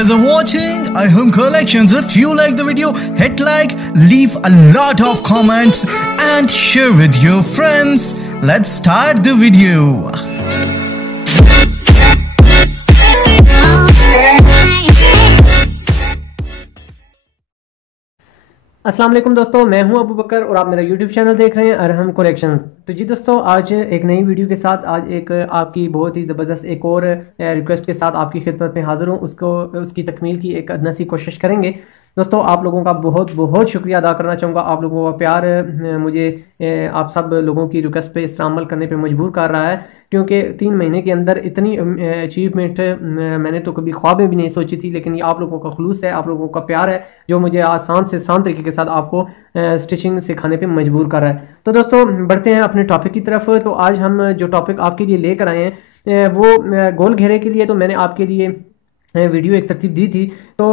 guys are watching iHome Collections. If you like the video, hit like, leave a lot of comments and share with your friends. Let's start the video. अस्सलाम वालेकुम दोस्तों, मैं हूं अबू बकर और आप मेरा YouTube channel देख रहे हैं अरहम कलेक्शंस। तो जी दोस्तों, आज एक नई वीडियो के साथ आज एक आपकी बहुत ही ज़बरदस्त एक और रिक्वेस्ट के साथ आपकी खिदमत में हाज़िर हूं। उसकी तकमील की एक अदना सी कोशिश करेंगे। दोस्तों, आप लोगों का बहुत बहुत शुक्रिया अदा करना चाहूँगा। आप लोगों का प्यार मुझे आप सब लोगों की रिक्वेस्ट पे इस तरह अमल करने पे मजबूर कर रहा है, क्योंकि 3 महीने के अंदर इतनी अचीवमेंट मैंने तो कभी ख्वाब में भी नहीं सोची थी। लेकिन ये आप लोगों का खुलूस है, आप लोगों का प्यार है जो मुझे आसान से आसान तरीके के साथ आपको स्टिचिंग सिखाने पे मजबूर कर रहा है। तो दोस्तों, बढ़ते हैं अपने टॉपिक की तरफ। तो आज हम जो टॉपिक आपके लिए लेकर आए हैं वो गोल घेरे के लिए। तो मैंने आपके लिए वीडियो एक तरतीब दी थी। तो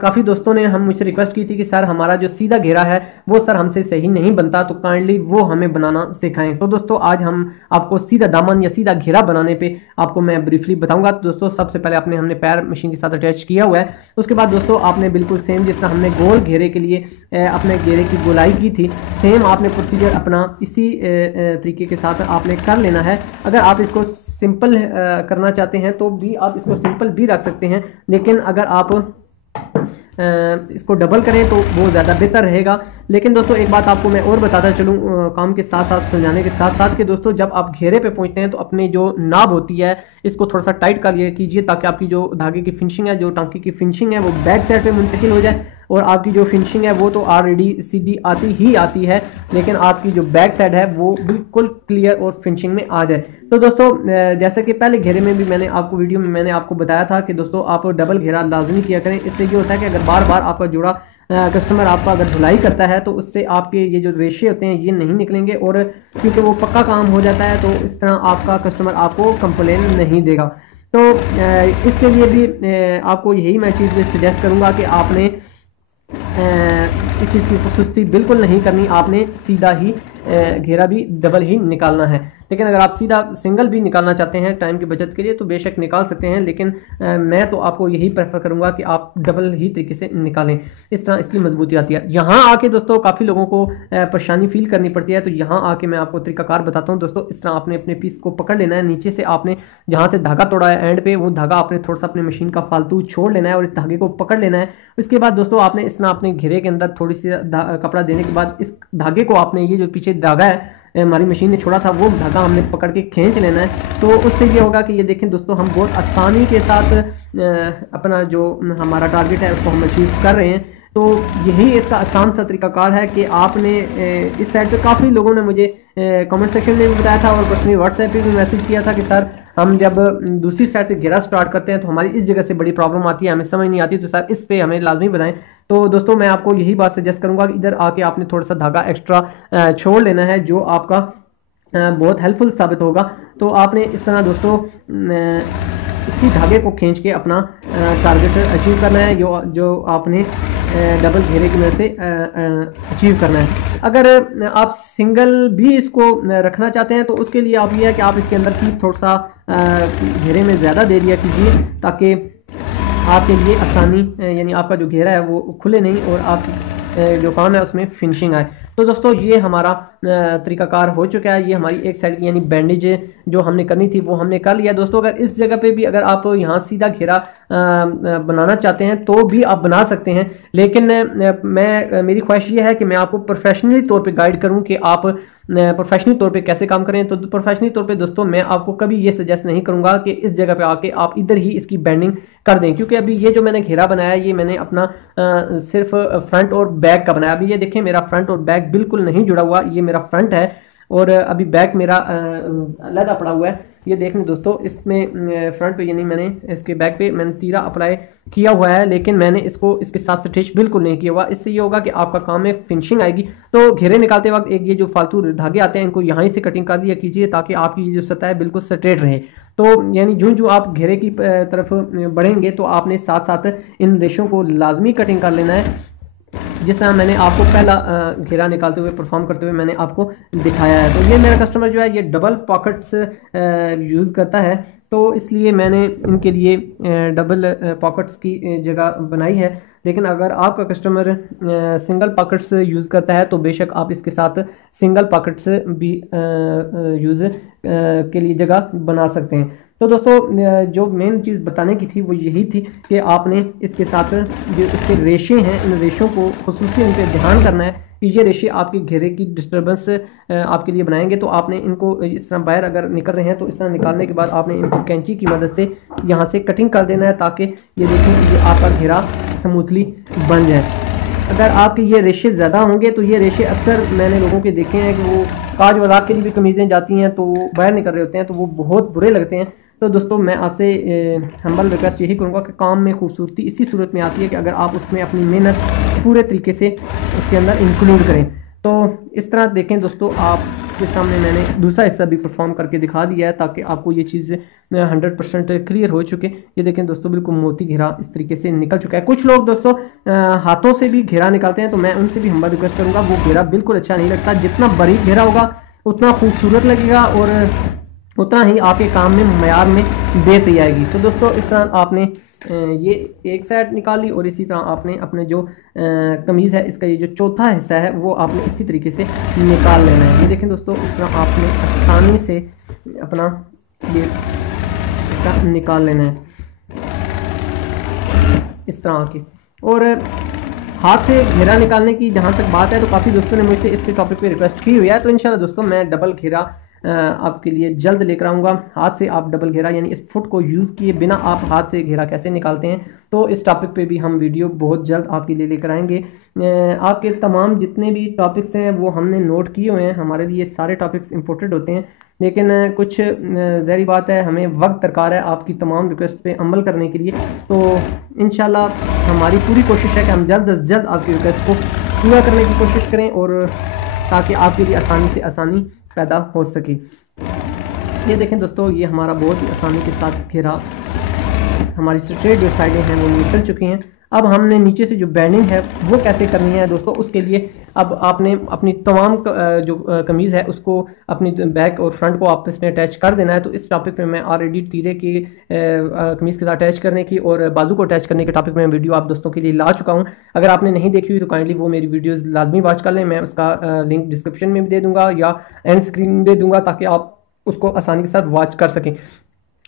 काफ़ी दोस्तों ने हम मुझसे रिक्वेस्ट की थी कि सर हमारा जो सीधा घेरा है वो सर हमसे सही नहीं बनता, तो काइंडली वो हमें बनाना सिखाएं। तो दोस्तों, आज हम आपको सीधा दामन या सीधा घेरा बनाने पे आपको मैं ब्रीफली बताऊंगा। तो दोस्तों, सबसे पहले हमने पैर मशीन के साथ अटैच किया हुआ है। उसके बाद दोस्तों, आपने बिल्कुल सेम जिस तरह हमने गोल घेरे के लिए अपने घेरे की गोलाई की थी, सेम आपने प्रोसीजर अपना इसी तरीके के साथ आपने कर लेना है। अगर आप इसको सिंपल करना चाहते हैं तो भी आप इसको सिंपल भी रख सकते हैं, लेकिन अगर आप इसको डबल करें तो वो ज़्यादा बेहतर रहेगा। लेकिन दोस्तों, एक बात आपको मैं और बताता चलूँ काम के साथ साथ, समझाने के साथ साथ, कि दोस्तों जब आप घेरे पे पहुंचते हैं तो अपनी जो नाब होती है इसको थोड़ा सा टाइट कर लिया कीजिए, ताकि आपकी जो धागे की फिनिशिंग है, जो टांकी की फिनिशिंग है, वो बैक साइड पे मुंतकिल हो जाए। और आपकी जो फिनिशिंग है वो तो ऑलरेडी सीधी आती है, लेकिन आपकी जो बैक साइड है वो बिल्कुल क्लियर और फिनिशिंग में आ जाए। तो दोस्तों, जैसे कि पहले घेरे में भी मैंने आपको वीडियो में मैंने आपको बताया था कि दोस्तों आप डबल घेरा लाजमी किया करें। इससे ये होता है कि अगर बार बार आपका जोड़ा कस्टमर आपका अगर धुलाई करता है तो उससे आपके ये जो रेशे होते हैं ये नहीं निकलेंगे, और क्योंकि वो पक्का काम हो जाता है तो इस तरह आपका कस्टमर आपको कंप्लेन नहीं देगा। तो इसके लिए भी आपको यही मैं चीज़ सजेस्ट करूँगा कि आपने इस चीज़ की खुसूसी बिल्कुल नहीं करनी। आपने सीधा ही घेरा भी डबल ही निकालना है। लेकिन अगर आप सीधा सिंगल भी निकालना चाहते हैं टाइम की बचत के लिए तो बेशक निकाल सकते हैं, लेकिन मैं तो आपको यही प्रेफर करूंगा कि आप डबल ही तरीके से निकालें। इस तरह इसकी मजबूती आती है। यहाँ आके दोस्तों काफ़ी लोगों को परेशानी फील करनी पड़ती है, तो यहाँ आके मैं आपको तरीकाकार बताता हूँ। दोस्तों, इस तरह आपने अपने पीस को पकड़ लेना है। नीचे से आपने जहाँ से धागा तोड़ा है एंड पे, वो धागा आपने थोड़ा सा अपनी मशीन का फालतू छोड़ लेना है और इस धागे को पकड़ लेना है। उसके बाद दोस्तों, आपने इस तरह अपने घेरे के अंदर थोड़ी सी कपड़ा देने के बाद इस धागे को आपने, ये जो पीछे धागा है हमारी मशीन ने छोड़ा था, वो धागा हमने पकड़ के खींच लेना है। तो उससे ये होगा कि ये देखें दोस्तों, हम बहुत आसानी के साथ अपना जो हमारा टारगेट है उसको हम अचीव कर रहे हैं। तो यही इसका आसान सा तरीकाकार है कि आपने इस साइड पे काफ़ी लोगों ने मुझे कमेंट सेक्शन में भी बताया था और पर्सनली व्हाट्सएप पे भी मैसेज किया था कि सर हम जब दूसरी साइड से घेरा स्टार्ट करते हैं तो हमारी इस जगह से बड़ी प्रॉब्लम आती है, हमें समझ नहीं आती, तो सर इस पे हमें लाजमी बताएं। तो दोस्तों, मैं आपको यही बात सजेस्ट करूंगा कि इधर आके आपने थोड़ा सा धागा एक्स्ट्रा छोड़ लेना है, जो आपका बहुत हेल्पफुल साबित होगा। तो आपने इस तरह दोस्तों इसी धागे को खींच के अपना टारगेट अचीव करना है, जो आपने डबल घेरे की मदद से अचीव करना है। अगर आप सिंगल भी इसको रखना चाहते हैं तो उसके लिए आप ये है कि आप इसके अंदर पीस थोड़ा सा घेरे में ज़्यादा दे दिया कीजिए, ताकि आपके लिए आसानी, यानी आपका जो घेरा है वो खुले नहीं और आप जो काम है उसमें फिनिशिंग आए। तो दोस्तों, ये हमारा तरीकाकार हो चुका है। ये हमारी एक साइड की यानी बैंडेज जो हमने करनी थी वो हमने कर लिया। दोस्तों, अगर इस जगह पे भी अगर आप यहाँ सीधा घेरा बनाना चाहते हैं तो भी आप बना सकते हैं, लेकिन मेरी ख्वाहिश ये है कि मैं आपको प्रोफेशनली तौर पे गाइड करूँ कि आप प्रोफेशनल तौर पे कैसे काम करें। तो प्रोफेशनल तौर पे दोस्तों, मैं आपको कभी ये सजेस्ट नहीं करूँगा कि इस जगह पे आके आप इधर ही इसकी बैंडिंग कर दें, क्योंकि अभी ये जो मैंने घेरा बनाया ये मैंने अपना सिर्फ फ्रंट और बैक का बनाया। अभी ये देखें, मेरा फ्रंट और बैक बिल्कुल नहीं जुड़ा हुआ, ये मेरा फ्रंट है और अभी बैक मेरा अलग पड़ा हुआ है। ये देख लें दोस्तों, इसमें फ्रंट पे यानी मैंने इसके बैक पे मैंने तीरा अप्लाई किया हुआ है, लेकिन मैंने इसको इसके साथ स्टिच बिल्कुल नहीं किया हुआ। इससे ये होगा कि आपका काम में फिनिशिंग आएगी। तो घेरे निकालते वक्त एक ये जो फालतू धागे आते हैं इनको यहाँ ही से कटिंग कर दिया कीजिए, ताकि आपकी ये जो सतह है बिल्कुल स्ट्रेट रहे। तो यानी जो आप घेरे की तरफ बढ़ेंगे तो आपने साथ साथ इन रेशों को लाजमी कटिंग कर लेना है, जिस तरह मैंने आपको पहला घेरा निकालते हुए परफॉर्म करते हुए मैंने आपको दिखाया है। तो ये मेरा कस्टमर जो है ये डबल पॉकेट्स यूज़ करता है। तो इसलिए मैंने इनके लिए डबल पॉकेट्स की जगह बनाई है। लेकिन अगर आपका कस्टमर सिंगल पॉकेट्स यूज़ करता है तो बेशक आप इसके साथ सिंगल पॉकेट्स भी यूज़ के लिए जगह बना सकते हैं। तो दोस्तों जो मेन चीज़ बताने की थी वो यही थी कि आपने इसके साथ जो इसके रेशे हैं, इन रेशों को खुसूसी इन पर ध्यान करना है कि ये रेशे आपके घेरे की डिस्टर्बेंस आपके लिए बनाएंगे। तो आपने इनको इस तरह बाहर अगर निकल रहे हैं तो इस तरह निकालने के बाद आपने इनको कैंची की मदद से यहाँ से कटिंग कर देना है, ताकि ये देखें कि ये आपका घेरा स्मूथली बन जाए। अगर आपके ये रेशे ज़्यादा होंगे तो ये रेशे अक्सर मैंने लोगों के देखे हैं कि वो काज वजाक के लिए भी कमीज़ें जाती हैं तो वो बाहर निकल रहे होते हैं, तो वो बहुत बुरे लगते हैं। तो दोस्तों मैं आपसे हम्बल रिक्वेस्ट यही करूँगा कि काम में खूबसूरती इसी सूरत में आती है कि अगर आप उसमें अपनी मेहनत पूरे तरीके से उसके अंदर इंक्लूड करें। तो इस तरह देखें दोस्तों, आपके सामने मैंने दूसरा हिस्सा भी परफॉर्म करके दिखा दिया है ताकि आपको ये चीज़ 100% क्लियर हो चुके। ये देखें दोस्तों, बिल्कुल मोती घेरा इस तरीके से निकल चुका है। कुछ लोग दोस्तों हाथों से भी घेरा निकालते हैं, तो मैं उनसे भी हम्बल रिक्वेस्ट करूँगा, वो घेरा बिल्कुल अच्छा नहीं लगता। जितना बारीक घेरा होगा उतना खूबसूरत लगेगा और उतना ही आपके काम में मयार में बेहतरी आएगी। तो दोस्तों इस तरह आपने ये एक साइड निकाली और इसी तरह आपने अपने जो कमीज़ है इसका ये जो चौथा हिस्सा है वो आपने इसी तरीके से निकाल लेना है। ये देखें दोस्तों, इस तरह आपने आसानी से अपना ये इसका निकाल लेना है इस तरह की। और हाथ से घेरा निकालने की जहाँ तक बात है तो काफ़ी दोस्तों ने मुझसे इसके टॉपिक पे रिक्वेस्ट की हुई है, तो इंशाल्लाह दोस्तों मैं डबल घेरा आपके लिए जल्द लेकर आऊँगा। हाथ से आप डबल घेरा यानी इस फुट को यूज़ किए बिना आप हाथ से घेरा कैसे निकालते हैं, तो इस टॉपिक पे भी हम वीडियो बहुत जल्द आपके लिए लेकर आएंगे। आपके तमाम जितने भी टॉपिक्स हैं वो हमने नोट किए हुए हैं। हमारे लिए सारे टॉपिक्स इंपॉर्टेंट होते हैं, लेकिन कुछ ज़ाहिर बात है हमें वक्त दरकार है आपकी तमाम रिक्वेस्ट पे अमल करने के लिए। तो इंशाल्लाह हमारी पूरी कोशिश है कि हम जल्द अज जल्द आपकी रिक्वेस्ट को पूरा करने की कोशिश करें और ताकि आपके लिए आसानी से आसानी पैदा हो सके। ये देखें दोस्तों, ये हमारा बहुत ही आसानी के साथ घेरा हमारी स्ट्रेट जो साइडें हैं वो निकल चुकी हैं। अब हमने नीचे से जो बैंडिंग है वो कैसे करनी है दोस्तों, उसके लिए अब आपने अपनी तमाम जो कमीज़ है उसको अपनी बैक और फ्रंट को आपस में अटैच कर देना है। तो इस टॉपिक पे मैं ऑलरेडी तीरे की कमीज़ के साथ अटैच करने की और बाजू को अटैच करने के टॉपिक में वीडियो आप दोस्तों के लिए ला चुका हूँ। अगर आपने नहीं देखी हुई तो काइंडली वो मेरी वीडियोज़ लाजमी वॉच कर लें। मैं उसका लिंक डिस्क्रिप्शन में भी दे दूँगा या एंड स्क्रीन दे दूँगा ताकि आप उसको आसानी के साथ वॉच कर सकें।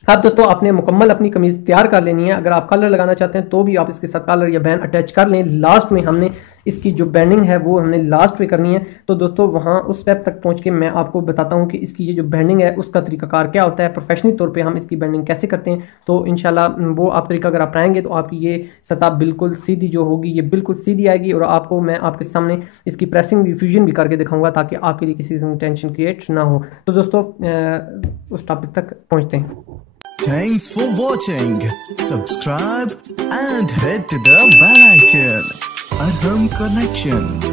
अब दोस्तों आपने मुकम्मल अपनी कमीज़ तैयार कर लेनी है। अगर आप कलर लगाना चाहते हैं तो भी आप इसके साथ कलर या बैंड अटैच कर लें। लास्ट में हमने इसकी जो बैंडिंग है वो हमने लास्ट पे करनी है। तो दोस्तों वहाँ उस स्टेप तक पहुँच के मैं आपको बताता हूँ कि इसकी ये जो बैंडिंग है उसका तरीकाकार क्या होता है, प्रोफेशनल तौर पे हम इसकी बैंडिंग कैसे करते हैं। तो इंशाल्लाह वो आप तरीका अगर अपनाएंगे तो आपकी ये सतह बिल्कुल सीधी जो होगी ये बिल्कुल सीधी आएगी और आपको मैं आपके सामने इसकी प्रेसिंग डिफ्यूजन भी करके दिखाऊंगा ताकि आपके लिए किसी किस्म की टेंशन क्रिएट ना हो। तो दोस्तों उस टॉपिक तक पहुँचते हैं। Thanks for watching. Subscribe and hit the bell icon. Arham Collections.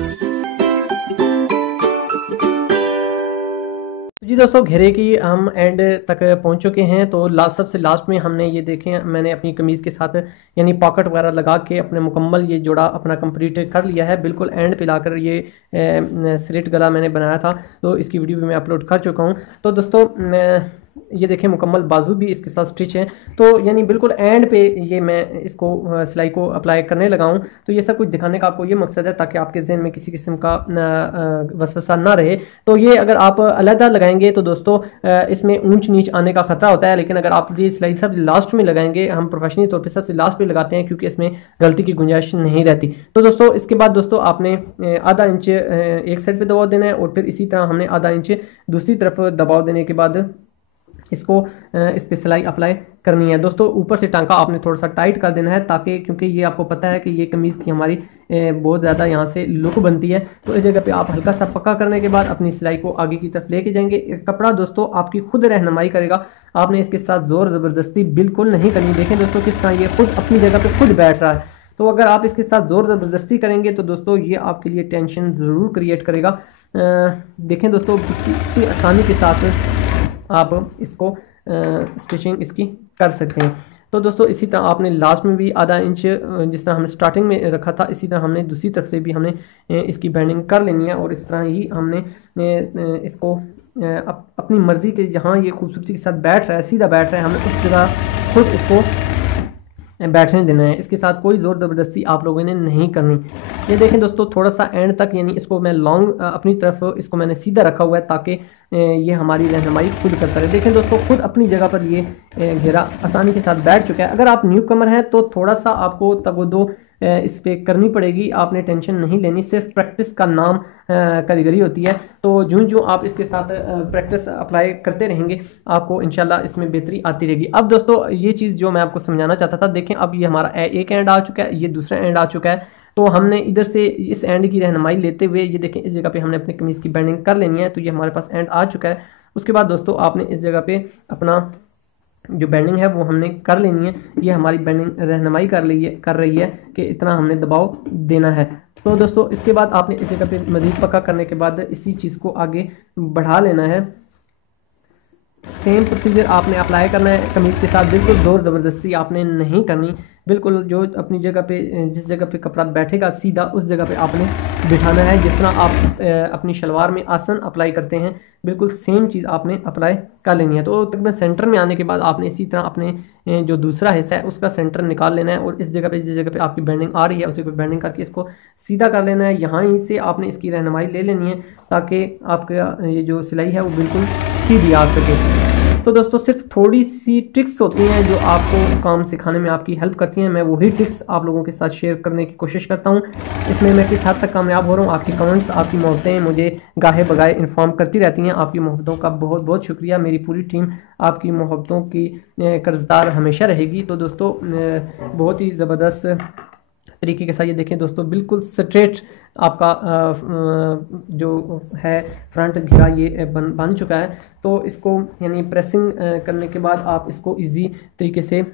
जी दोस्तों, घेरे की हम एंड तक पहुंच चुके हैं। तो सबसे लास्ट में हमने ये देखें, मैंने अपनी कमीज़ के साथ यानी पॉकेट वगैरह लगा के अपने मुकम्मल ये जोड़ा अपना कंप्लीट कर लिया है। बिल्कुल एंड पे लाकर ये स्लिट गला मैंने बनाया था, तो इसकी वीडियो भी मैं अपलोड कर चुका हूँ। तो दोस्तों ये देखें मुकम्मल बाजू भी इसके साथ स्टिच है। तो यानी बिल्कुल एंड पे ये मैं इसको सिलाई को अप्लाई करने लगा हूँ। तो ये सब कुछ दिखाने का आपको ये मकसद है ताकि आपके जहन में किसी किस्म का वसवसा ना रहे। तो ये अगर आप अलहदा लगाएंगे तो दोस्तों इसमें ऊंच नीच आने का खतरा होता है, लेकिन अगर आप ये सिलाई सबसे लास्ट में लगाएंगे, हम प्रोफेशनल तौर पर सबसे लास्ट पे लगाते हैं क्योंकि इसमें गलती की गुंजाइश नहीं रहती। तो दोस्तों इसके बाद दोस्तों आपने आधा इंच एक साइड पर दबाव देना है और फिर इसी तरह हमने आधा इंच दूसरी तरफ दबाव देने के बाद इसको इस पर सिलाई अप्लाई करनी है। दोस्तों ऊपर से टांका आपने थोड़ा सा टाइट कर देना है ताकि, क्योंकि ये आपको पता है कि ये कमीज़ की हमारी बहुत ज़्यादा यहाँ से लुक बनती है। तो इस जगह पे आप हल्का सा पक्का करने के बाद अपनी सिलाई को आगे की तरफ लेके जाएंगे। कपड़ा दोस्तों आपकी खुद रहनुमाई करेगा, आपने इसके साथ ज़ोर ज़बरदस्ती बिल्कुल नहीं करनी। देखें दोस्तों किस तरह ये खुद अपनी जगह पर खुद बैठ रहा है। तो अगर आप इसके साथ ज़ोर ज़बरदस्ती करेंगे तो दोस्तों ये आपके लिए टेंशन ज़रूर क्रिएट करेगा। देखें दोस्तों कितनी आसानी के साथ आप इसको स्टिचिंग इसकी कर सकते हैं। तो दोस्तों इसी तरह आपने लास्ट में भी आधा इंच जिस तरह हमने स्टार्टिंग में रखा था, इसी तरह हमने दूसरी तरफ से भी हमने इसकी बैंडिंग कर लेनी है और इस तरह ही हमने इसको अपनी मर्ज़ी के जहाँ ये खूबसूरती के साथ बैठ रहा है, सीधा बैठ रहा है, हमें उस जगह खुद इसको बैठने देना है। इसके साथ कोई ज़ोर ज़बरदस्ती आप लोगों ने नहीं करनी। ये देखें दोस्तों, थोड़ा सा एंड तक, यानी इसको मैं लॉन्ग अपनी तरफ इसको मैंने सीधा रखा हुआ है ताकि ये हमारी रहनुमाई खुद करता रहे। देखें दोस्तों, खुद अपनी जगह पर ये घेरा आसानी के साथ बैठ चुका है। अगर आप न्यू कमर हैं तो थोड़ा सा आपको तगोदो इस पर करनी पड़ेगी, आपने टेंशन नहीं लेनी, सिर्फ प्रैक्टिस का नाम कारीगरी होती है। तो जो आप इसके साथ प्रैक्टिस अप्लाई करते रहेंगे, आपको इंशाल्लाह इसमें बेहतरी आती रहेगी। अब दोस्तों, ये चीज़ जो मैं आपको समझाना चाहता था, देखें अब ये हमारा एक एंड आ चुका है, ये दूसरा एंड आ चुका है। तो हमने इधर से इस एंड की रहनुमाई लेते हुए, ये देखें इस जगह पे हमने अपनी कमीज़ की बैंडिंग कर लेनी है। तो ये हमारे पास एंड आ चुका है। उसके बाद दोस्तों, आपने इस जगह पे अपना जो बैंडिंग है वो हमने कर लेनी है। ये हमारी बैंडिंग रहनुमाई कर रही है कि इतना हमने दबाव देना है। तो दोस्तों, इसके बाद आपने इस जगह पे मज़ीद पक्का करने के बाद इसी चीज़ को आगे बढ़ा लेना है। सेम प्रोसीजर आपने अप्लाई करना है कमीज़ के साथ, बिल्कुल ज़ोर ज़बरदस्ती आपने नहीं करनी। बिल्कुल जो अपनी जगह पे, जिस जगह पे कपड़ा बैठेगा सीधा उस जगह पे आपने बिठाना है। जिस तरह आप अपनी शलवार में आसन अप्लाई करते हैं, बिल्कुल सेम चीज़ आपने अप्लाई कर लेनी है। तो तकरीबन सेंटर में आने के बाद आपने इसी तरह अपने जो दूसरा हिस्सा है उसका सेंटर निकाल लेना है और इस जगह पे, जिस जगह पे आपकी बैंडिंग आ रही है उस जगह पे बैंडिंग करके इसको सीधा कर लेना है। यहाँ ही से आपने इसकी रहनुमाई ले लेनी है ताकि आपका ये जो सिलाई है वो बिल्कुल सीधी आ सके। तो दोस्तों, सिर्फ थोड़ी सी ट्रिक्स होती हैं जो आपको काम सिखाने में आपकी हेल्प करती हैं। मैं वही ट्रिक्स आप लोगों के साथ शेयर करने की कोशिश करता हूं। इसमें मैं किस हद तक कामयाब हो रहा हूं, आपकी कमेंट्स, आपकी मोहब्बतें मुझे गाहे बगाए इन्फॉर्म करती रहती हैं। आपकी मोहब्बतों का बहुत बहुत शुक्रिया। मेरी पूरी टीम आपकी मोहब्बतों की कर्जदार हमेशा रहेगी। तो दोस्तों, बहुत ही ज़बरदस्त तरीके के साथ ये देखें दोस्तों, बिल्कुल स्ट्रेट आपका जो है फ्रंट घेरा ये बन चुका है। तो इसको यानी प्रेसिंग करने के बाद आप इसको इजी तरीके से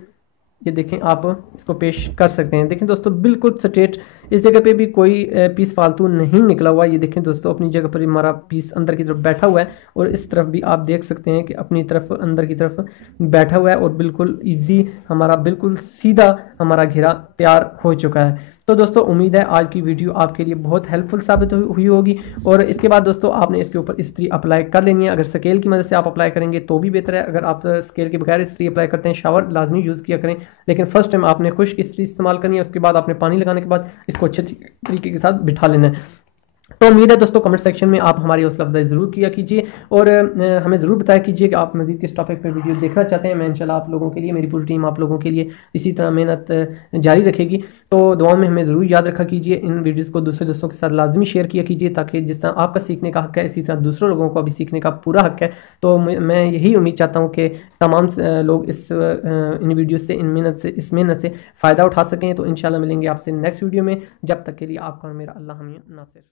ये देखें आप इसको पेश कर सकते हैं। देखें दोस्तों, बिल्कुल स्ट्रेट, इस जगह पे भी कोई पीस फालतू नहीं निकला हुआ। ये देखें दोस्तों, अपनी जगह पर हमारा पीस अंदर की तरफ बैठा हुआ है और इस तरफ भी आप देख सकते हैं कि अपनी तरफ अंदर की तरफ बैठा हुआ है और बिल्कुल ईजी हमारा, बिल्कुल सीधा हमारा घेरा तैयार हो चुका है। तो दोस्तों, उम्मीद है आज की वीडियो आपके लिए बहुत हेल्पफुल साबित हुई होगी। और इसके बाद दोस्तों, आपने इसके ऊपर इस्त्री अप्लाई कर लेनी है। अगर स्केल की मदद से आप अप्लाई करेंगे तो भी बेहतर है। अगर आप स्केल के बगैर इस्त्री अप्लाई करते हैं, शावर लाजमी यूज़ किया करें, लेकिन फर्स्ट टाइम आपने खुश्क इस्त्री इस्तेमाल करनी है। उसके बाद आपने पानी लगाने के बाद इसको अच्छे तरीके के साथ बिठा लेना है। तो उम्मीद है दोस्तों, कमेंट सेक्शन में आप हमारी हौसला अफजाई ज़रूर किया कीजिए और हमें ज़रूर बताया कीजिए कि आप मज़ीद किस टॉपिक पर वीडियो देखना चाहते हैं। मैं इंशाल्लाह आप लोगों के लिए, मेरी पूरी टीम आप लोगों के लिए इसी तरह मेहनत जारी रखेगी। तो दुआ में हमें ज़रूर याद रखा कीजिए। इन वीडियोज़ को दूसरे दोस्तों के साथ लाजमी शेयर किया कीजिए ताकि जिस तरह आपका सीखने का हक़ है, इसी तरह दूसरे लोगों को भी सीखने का पूरा हक़ है। तो मैं यही उम्मीद चाहता हूँ कि तमाम लोग इन वीडियो से, इस मेहनत से फ़ायदा उठा सकें। तो इंशाल्लाह मिलेंगे आपसे नेक्स्ट वीडियो में। जब तक के लिए आपका और मेरा अल्लाह हमें नासिर।